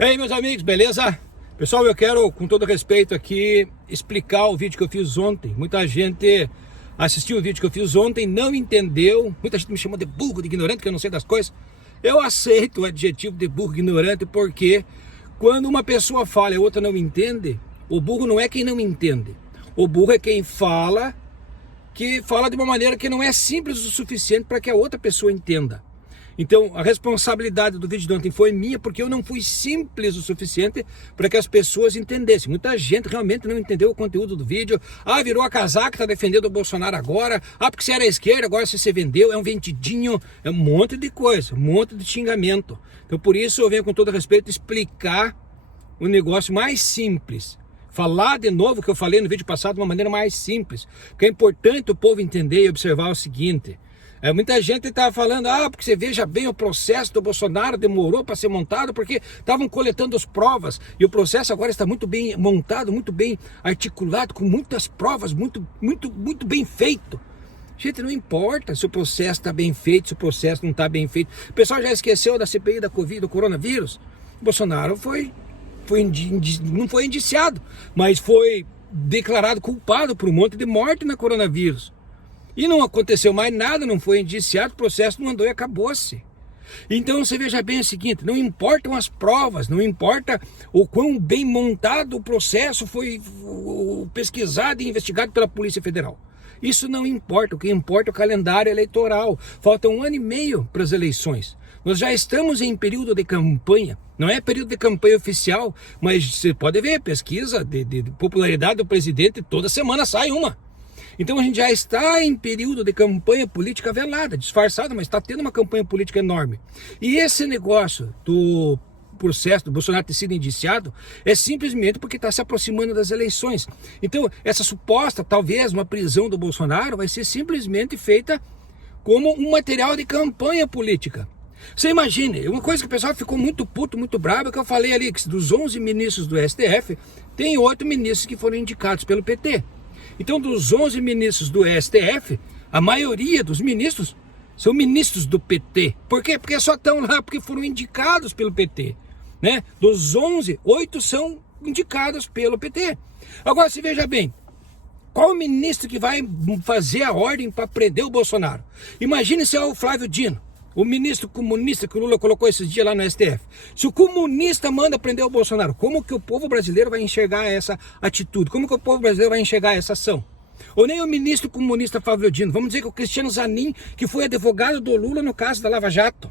E aí, meus amigos, beleza? Pessoal, eu quero, com todo respeito aqui, explicar o vídeo que eu fiz ontem. Muita gente assistiu o vídeo que eu fiz ontem, não entendeu. Muita gente me chamou de burro, de ignorante, que eu não sei das coisas. Eu aceito o adjetivo de burro, ignorante, porque quando uma pessoa fala e a outra não entende, o burro não é quem não entende. O burro é quem fala, que fala de uma maneira que não é simples o suficiente para que a outra pessoa entenda. Então, a responsabilidade do vídeo de ontem foi minha, porque eu não fui simples o suficiente para que as pessoas entendessem. Muita gente realmente não entendeu o conteúdo do vídeo. Ah, virou a casaca, está defendendo o Bolsonaro agora. Ah, porque você era esquerda, agora você se vendeu. É um vendidinho, é um monte de coisa, um monte de xingamento. Então, por isso eu venho com todo respeito explicar o negócio mais simples. Falar de novo o que eu falei no vídeo passado de uma maneira mais simples. Porque é importante o povo entender e observar o seguinte. Muita gente está falando, porque você veja bem o processo do Bolsonaro demorou para ser montado porque estavam coletando as provas e o processo agora está muito bem montado, muito bem articulado, com muitas provas, muito bem feito. Gente, não importa se o processo está bem feito, se o processo não está bem feito. O pessoal já esqueceu da CPI da Covid, do coronavírus. O Bolsonaro não foi indiciado, mas foi declarado culpado por um monte de morte na coronavírus. E não aconteceu mais nada, não foi indiciado, o processo não andou e acabou-se. Então você veja bem o seguinte, não importam as provas, não importa o quão bem montado o processo foi pesquisado e investigado pela Polícia Federal. Isso não importa, o que importa é o calendário eleitoral. Falta 1 ano e meio para as eleições. Nós já estamos em período de campanha, não é período de campanha oficial, mas você pode ver, pesquisa de popularidade do presidente, toda semana sai uma. Então a gente já está em período de campanha política velada, disfarçada, mas está tendo uma campanha política enorme. E esse negócio do processo do Bolsonaro ter sido indiciado é simplesmente porque está se aproximando das eleições. Então essa suposta, talvez, uma prisão do Bolsonaro vai ser simplesmente feita como um material de campanha política. Você imagine, uma coisa que o pessoal ficou muito puto, muito bravo, é que eu falei ali que dos 11 ministros do STF, tem 8 ministros que foram indicados pelo PT. Então, dos 11 ministros do STF, a maioria dos ministros são ministros do PT. Por quê? Porque só estão lá porque foram indicados pelo PT. Né? Dos 11, 8 são indicados pelo PT. Agora, se veja bem, qual o ministro que vai fazer a ordem para prender o Bolsonaro? Imagine se é o Flávio Dino, o ministro comunista que o Lula colocou esses dias lá no STF. Se o comunista manda prender o Bolsonaro, como que o povo brasileiro vai enxergar essa atitude? Como que o povo brasileiro vai enxergar essa ação? Ou nem o ministro comunista Flávio Dino. Vamos dizer que o Cristiano Zanin, que foi advogado do Lula no caso da Lava Jato.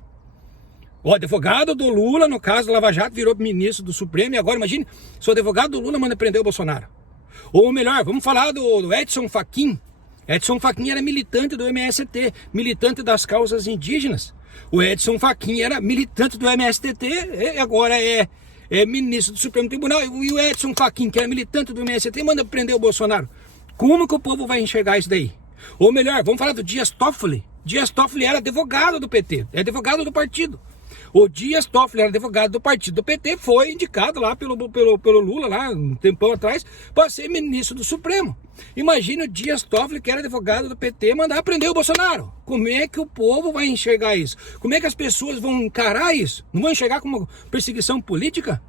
O advogado do Lula no caso da Lava Jato virou ministro do Supremo e agora imagine se o advogado do Lula manda prender o Bolsonaro. Ou melhor, vamos falar do Edson Fachin. Edson Fachin era militante do MST, militante das causas indígenas. O Edson Fachin era militante do MST e agora é ministro do Supremo Tribunal. E o Edson Fachin, que era militante do MST, manda prender o Bolsonaro. Como que o povo vai enxergar isso daí? Ou melhor, vamos falar do Dias Toffoli. Dias Toffoli era advogado do PT, é advogado do partido. O Dias Toffoli era advogado do partido do PT, foi indicado lá pelo Lula, lá um tempão atrás, para ser ministro do Supremo. Imagine o Dias Toffoli, que era advogado do PT, mandar prender o Bolsonaro. Como é que o povo vai enxergar isso? Como é que as pessoas vão encarar isso? Não vão enxergar como perseguição política?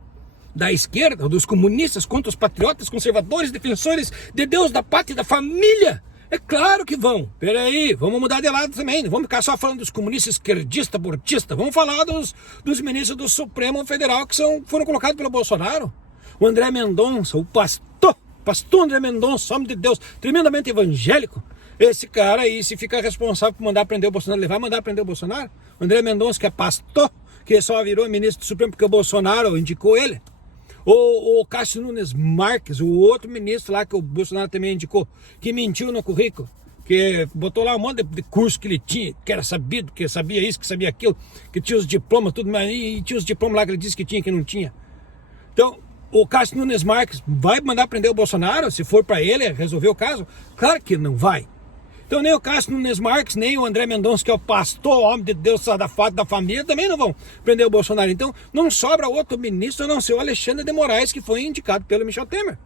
Da esquerda, dos comunistas, contra os patriotas, conservadores, defensores de Deus, da pátria e da família? É claro que vão. Peraí, vamos mudar de lado também. Não vamos ficar só falando dos comunistas esquerdistas, abortistas. Vamos falar dos ministros do Supremo Federal que foram colocados pelo Bolsonaro. O André Mendonça, o pastor André Mendonça, homem de Deus, tremendamente evangélico. Esse cara aí, se fica responsável por mandar prender o Bolsonaro, ele vai mandar prender o Bolsonaro? O André Mendonça, que é pastor, que só virou ministro do Supremo porque o Bolsonaro indicou ele. O Cássio Nunes Marques, o outro ministro lá que o Bolsonaro também indicou, que mentiu no currículo, que botou lá um monte de curso que ele tinha, que era sabido, que sabia isso, que sabia aquilo, que tinha os diplomas, tudo mais, e tinha os diplomas lá que ele disse que tinha, que não tinha. Então, o Cássio Nunes Marques vai mandar prender o Bolsonaro, se for para ele resolver o caso? Claro que não vai. Então nem o Cássio Nunes Marques, nem o André Mendonça, que é o pastor, homem de Deus, da família, também não vão prender o Bolsonaro. Então não sobra outro ministro a não ser o Alexandre de Moraes, que foi indicado pelo Michel Temer.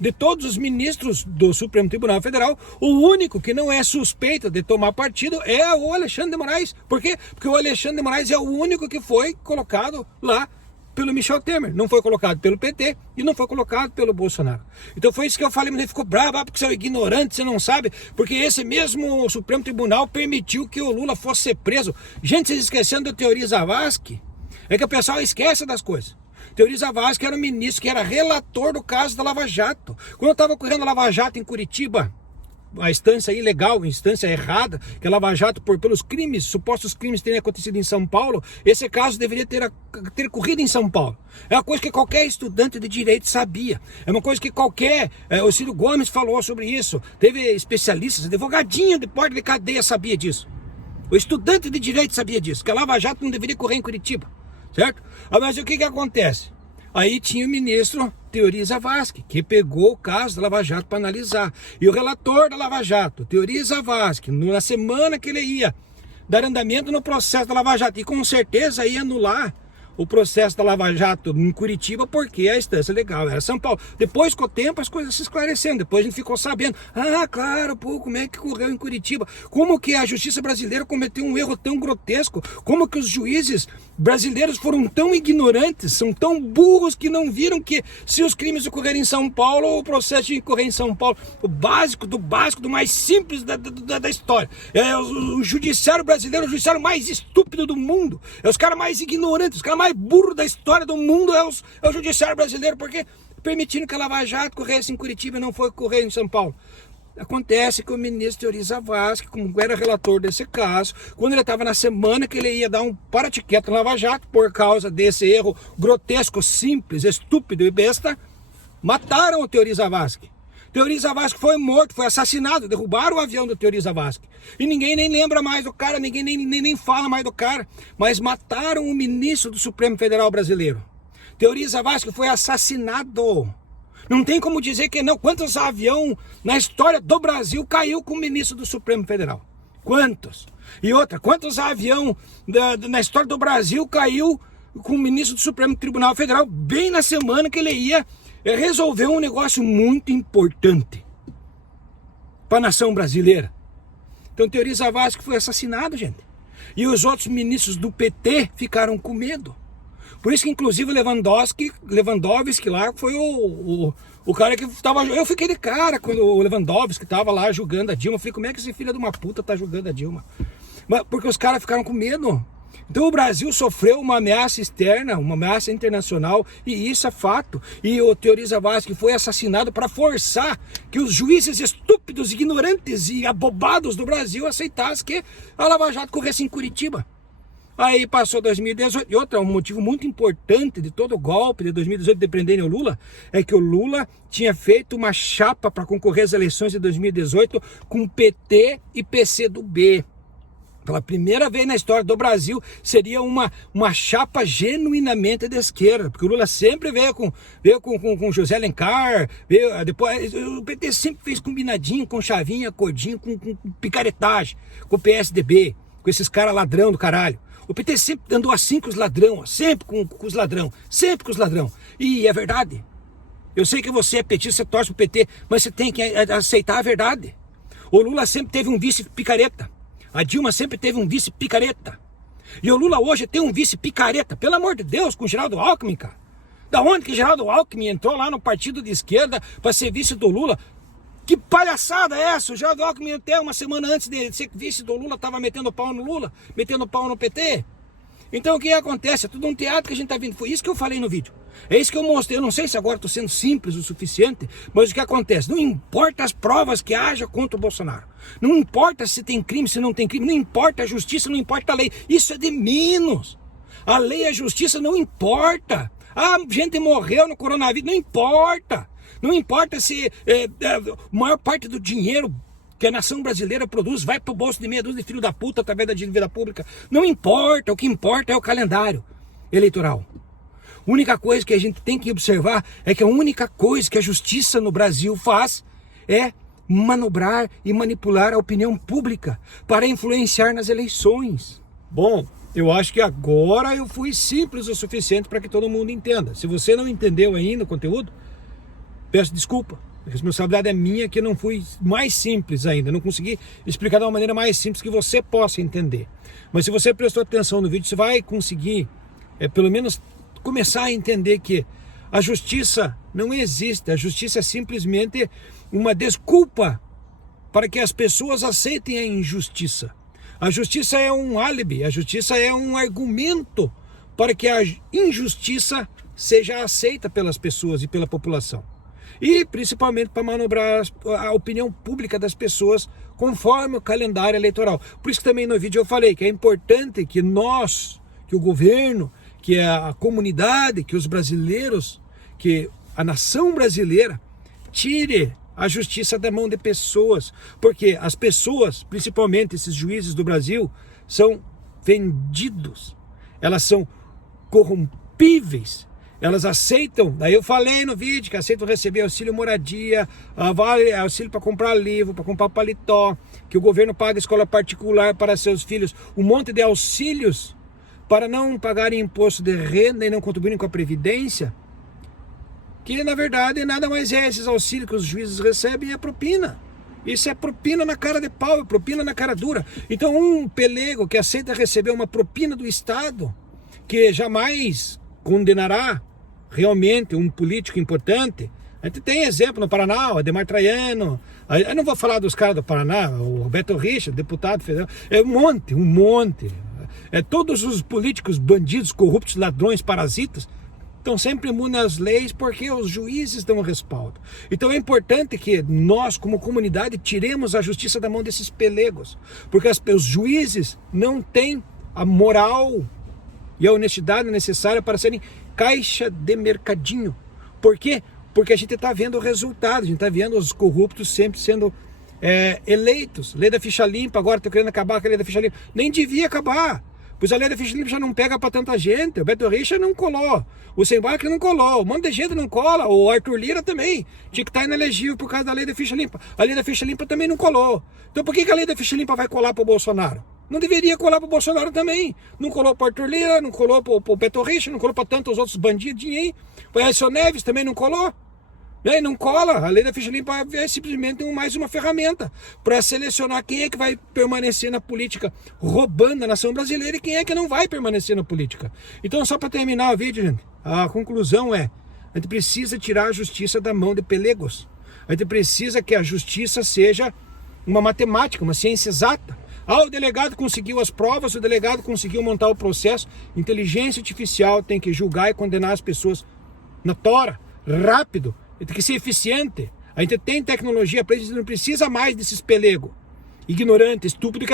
De todos os ministros do Supremo Tribunal Federal, o único que não é suspeito de tomar partido é o Alexandre de Moraes. Por quê? Porque o Alexandre de Moraes é o único que foi colocado lá pelo Michel Temer, não foi colocado pelo PT e não foi colocado pelo Bolsonaro. Então foi isso que eu falei, mas ele ficou bravo, porque você é ignorante, você não sabe, porque esse mesmo Supremo Tribunal permitiu que o Lula fosse preso. Gente, vocês esquecendo da Teori Zavascki, é que o pessoal esquece das coisas. Teori Zavascki era o ministro que era relator do caso da Lava Jato. Quando eu estava ocorrendo a Lava Jato em Curitiba, a instância ilegal, a instância errada, que a Lava Jato, pelos crimes, supostos crimes terem acontecido em São Paulo, esse caso deveria ter corrido em São Paulo. É uma coisa que qualquer estudante de direito sabia. É uma coisa que o Ciro Gomes falou sobre isso. Teve especialistas, advogadinho de porta de cadeia sabia disso. O estudante de direito sabia disso, que a Lava Jato não deveria correr em Curitiba, certo? Mas o que acontece? Aí tinha o ministro Teori Zavascki, que pegou o caso da Lava Jato para analisar. E o relator da Lava Jato, Teori Zavascki, na semana que ele ia dar andamento no processo da Lava Jato, e com certeza ia anular o processo da Lava Jato em Curitiba, porque a instância legal era São Paulo. Depois, com o tempo, as coisas se esclarecendo. Depois a gente ficou sabendo, claro, pô, como é que ocorreu em Curitiba? Como que a justiça brasileira cometeu um erro tão grotesco? Como que os juízes brasileiros foram tão ignorantes, são tão burros que não viram que se os crimes ocorrerem em São Paulo, o processo tinha que ocorrer em São Paulo. O básico, do mais simples da história. É o judiciário brasileiro, o judiciário mais estúpido do mundo. É os caras mais ignorantes, os caras mais burros da história do mundo é o judiciário brasileiro, porque permitindo que a Lava Jato corresse em Curitiba e não foi correr em São Paulo. Acontece que o ministro Teori Zavascki, como era relator desse caso, quando ele estava na semana que ele ia dar um para-tiquete na Lava Jato, por causa desse erro grotesco, simples, estúpido e besta, mataram o Teori Zavascki. Teori Zavascki foi morto, foi assassinado, derrubaram o avião do Teori Zavascki. E ninguém nem lembra mais do cara, ninguém nem fala mais do cara, mas mataram o ministro do Supremo Federal Brasileiro. Teori Zavascki foi assassinado. Não tem como dizer que não. Quantos aviões na história do Brasil caiu com o ministro do Supremo Federal? Quantos? E outra, quantos aviões na história do Brasil caiu com o ministro do Supremo Tribunal Federal bem na semana que ele ia resolver um negócio muito importante para a nação brasileira? Então, Teori Zavascki foi assassinado, gente. E os outros ministros do PT ficaram com medo. Por isso que, inclusive, o Lewandowski lá foi o cara que estava... Eu fiquei de cara quando o Lewandowski estava lá julgando a Dilma. Eu falei, como é que esse filho de uma puta tá julgando a Dilma? Porque os caras ficaram com medo. Então o Brasil sofreu uma ameaça externa, uma ameaça internacional, e isso é fato. E o Teori Zavascki foi assassinado para forçar que os juízes estúpidos, ignorantes e abobados do Brasil aceitassem que a Lava Jato corresse em Curitiba. Aí passou 2018, e outro, um motivo muito importante de todo o golpe de 2018 de prenderem o Lula, é que o Lula tinha feito uma chapa para concorrer às eleições de 2018 com PT e PCdoB. Pela primeira vez na história do Brasil, seria uma chapa genuinamente de esquerda, porque o Lula sempre veio com José Alencar, depois o PT sempre fez combinadinho com chavinha, cordinho, com picaretagem, com o PSDB, com esses caras ladrão do caralho. O PT sempre andou assim com os ladrão, sempre com os ladrão, sempre com os ladrão. E é verdade. Eu sei que você é petista, você torce pro PT, mas você tem que aceitar a verdade. O Lula sempre teve um vice picareta. A Dilma sempre teve um vice picareta. E o Lula hoje tem um vice picareta. Pelo amor de Deus, com o Geraldo Alckmin, cara. Da onde que Geraldo Alckmin entrou lá no partido de esquerda para ser vice do Lula? Que palhaçada é essa? O Geraldo Alckmin até uma semana antes de ser vice do Lula estava metendo pau no Lula, metendo pau no PT. Então o que acontece? É tudo um teatro que a gente está vendo. Foi isso que eu falei no vídeo. É isso que eu mostrei. Eu não sei se agora estou sendo simples o suficiente, mas o que acontece? Não importa as provas que haja contra o Bolsonaro. Não importa se tem crime, se não tem crime. Não importa a justiça, não importa a lei. Isso é de menos. A lei e a justiça não importa. A gente morreu no coronavírus, não importa. Não importa se a maior parte do dinheiro que a nação brasileira produz vai para o bolso de meia dúzia de filho da puta através da dívida pública. Não importa, o que importa é o calendário eleitoral. A única coisa que a gente tem que observar é que a única coisa que a justiça no Brasil faz é manobrar e manipular a opinião pública para influenciar nas eleições. Bom, eu acho que agora eu fui simples o suficiente para que todo mundo entenda. Se você não entendeu ainda o conteúdo, peço desculpa. A responsabilidade é minha que eu não fui mais simples ainda. Não consegui explicar de uma maneira mais simples que você possa entender. Mas se você prestou atenção no vídeo, você vai conseguir, pelo menos, começar a entender que a justiça não existe. A justiça é simplesmente uma desculpa para que as pessoas aceitem a injustiça. A justiça é um álibi, a justiça é um argumento para que a injustiça seja aceita pelas pessoas e pela população. E principalmente para manobrar a opinião pública das pessoas conforme o calendário eleitoral. Por isso que também no vídeo eu falei que é importante que nós, que o governo, que a comunidade, que os brasileiros, que a nação brasileira tire a justiça da mão de pessoas. Porque as pessoas, principalmente esses juízes do Brasil, são vendidos. Elas são corrompíveis. Elas aceitam, daí eu falei no vídeo que aceitam receber auxílio moradia, auxílio para comprar livro, para comprar paletó, que o governo paga escola particular para seus filhos, um monte de auxílios para não pagarem imposto de renda e não contribuírem com a Previdência, que na verdade nada mais é esses auxílios que os juízes recebem, é propina. Isso é propina na cara de pau, é propina na cara dura. Então um pelego que aceita receber uma propina do Estado, que jamais condenará realmente um político importante. A gente tem exemplo no Paraná, o Ademar Traiano, eu não vou falar dos caras do Paraná, o Roberto Richa, deputado federal, é um monte. Todos os políticos, bandidos, corruptos, ladrões, parasitas, estão sempre imunes às leis porque os juízes dão respaldo. Então é importante que nós, como comunidade, tiremos a justiça da mão desses pelegos, porque os juízes não têm a moral e a honestidade necessária para serem caixa de mercadinho. Por quê? Porque a gente está vendo o resultado, a gente está vendo os corruptos sempre sendo eleitos. Lei da ficha limpa, agora estão querendo acabar com a lei da ficha limpa. Nem devia acabar, pois a lei da ficha limpa já não pega para tanta gente. O Beto Richa não colou, o Sembarque não colou, um monte de gente não cola, o Arthur Lira também tinha que estar inelegível por causa da lei da ficha limpa. A lei da ficha limpa também não colou. Então por que a lei da ficha limpa vai colar para o Bolsonaro? Não deveria colar para o Bolsonaro também. Não colou para o Arthur Lira, não colou para o Beto Richa, não colou para tantos outros bandidinhos aí. O Aécio Neves também não colou. Não cola. A lei da ficha limpa é simplesmente mais uma ferramenta para selecionar quem é que vai permanecer na política roubando a nação brasileira e quem é que não vai permanecer na política. Então, só para terminar o vídeo, gente, a conclusão é: a gente precisa tirar a justiça da mão de pelegos. A gente precisa que a justiça seja uma matemática, uma ciência exata. O delegado conseguiu as provas, o delegado conseguiu montar o processo. Inteligência artificial tem que julgar e condenar as pessoas na tora, rápido. Tem que ser eficiente. A gente tem tecnologia para isso, não precisa mais desses pelegos ignorante, estúpido,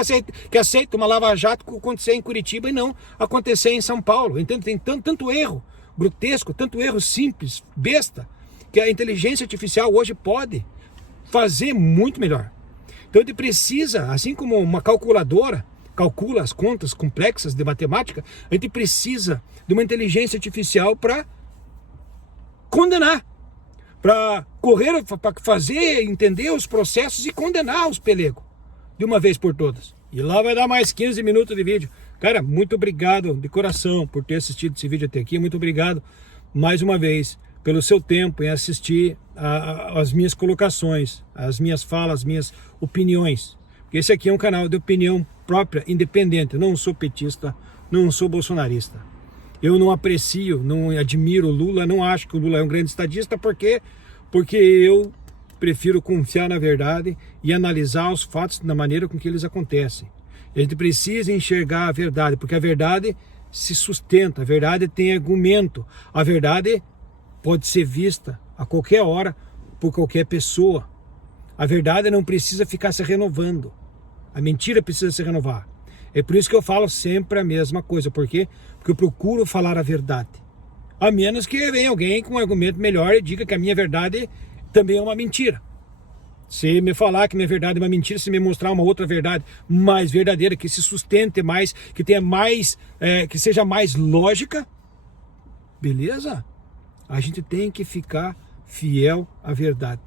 que aceita uma lava-jato acontecer em Curitiba e não acontecer em São Paulo. Entende? Tem tanto erro grotesco, tanto erro simples, besta, que a inteligência artificial hoje pode fazer muito melhor. Então a gente precisa, assim como uma calculadora calcula as contas complexas de matemática, a gente precisa de uma inteligência artificial para condenar, para correr, para fazer, entender os processos e condenar os pelegos de uma vez por todas. E lá vai dar mais 15 minutos de vídeo. Cara, muito obrigado de coração por ter assistido esse vídeo até aqui. Muito obrigado mais uma vez pelo seu tempo em assistir as minhas colocações, as minhas falas, as minhas opiniões. Porque esse aqui é um canal de opinião própria, independente. Eu não sou petista, não sou bolsonarista. Eu não aprecio, não admiro o Lula, não acho que o Lula é um grande estadista, porque eu prefiro confiar na verdade e analisar os fatos da maneira com que eles acontecem. A gente precisa enxergar a verdade, porque a verdade se sustenta, a verdade tem argumento, a verdade pode ser vista a qualquer hora por qualquer pessoa. A verdade não precisa ficar se renovando, a mentira precisa se renovar. É por isso que eu falo sempre a mesma coisa. Por quê? Porque eu procuro falar a verdade. A menos que venha alguém com um argumento melhor e diga que a minha verdade também é uma mentira. Se me falar que minha verdade é uma mentira, se me mostrar uma outra verdade mais verdadeira, que se sustente mais, que tenha mais, que seja mais lógica, beleza? A gente tem que ficar fiel à verdade.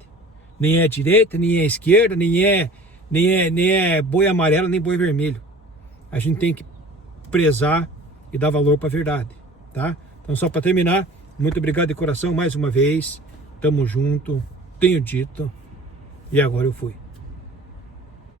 Nem é direita, nem é esquerda, nem é boi amarelo, nem boi vermelho. A gente tem que prezar e dar valor para a verdade, tá? Então, só para terminar, muito obrigado de coração mais uma vez. Tamo junto, tenho dito, e agora eu fui.